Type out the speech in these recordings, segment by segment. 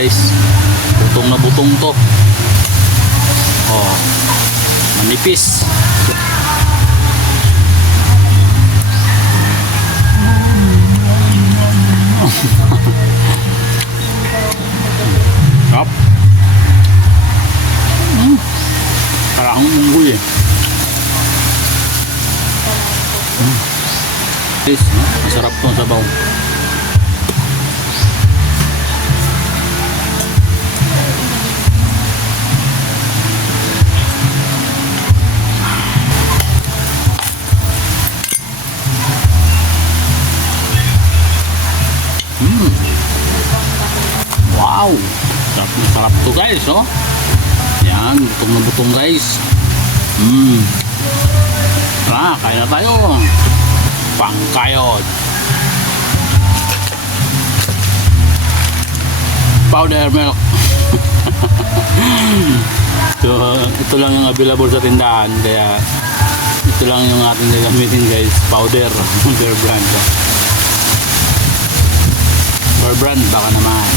guys. Butong na butong to. Oh, manipis. Sarap. Parang unggoy eh. Guys, masarap tong sabaw. Wow, sarap na sarap to guys, oh. Yan, butong na butong guys. Tara, kaya na tayo. Pangkayod. Powder milk. So, ito lang yung available sa tindahan, kaya ito lang yung ating gagamitin guys. Powder, powder brand. Powder brand, baka naman.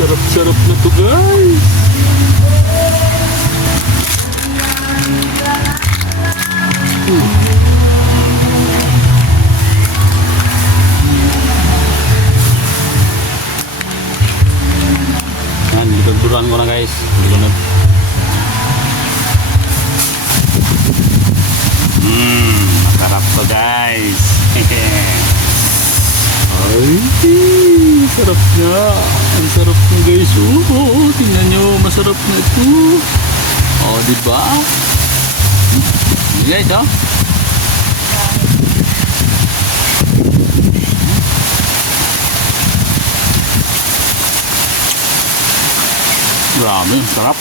Sarap-sarap na to guys. Yan, dudurduran ko na guys. Hindi ko na. Masarap to guys. Ay, sarap na. Ang sarap na guys. Oh, tingnan nyo, masarap na ito. Oh, diba? Guys, oh. Grabe, sarap.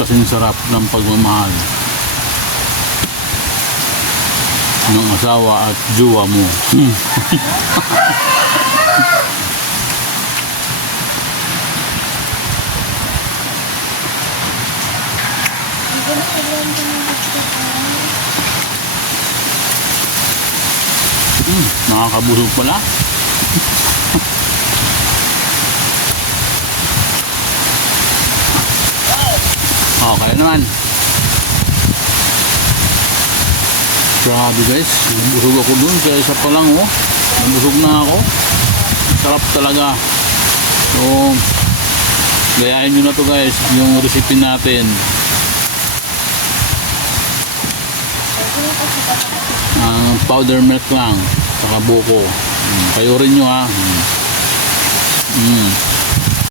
Kasing sarap ng pagmamahal ng asawa at jowa mo. Nakakabusog pala. Okay naman. Grabe guys, nabusog ako dun sa isa pa lang, oh. Nabusog na ako. Sarap talaga. So, gayahin nyo na to guys, yung recipe natin. Powder milk lang, saka buko. Kayo rin nyo ha.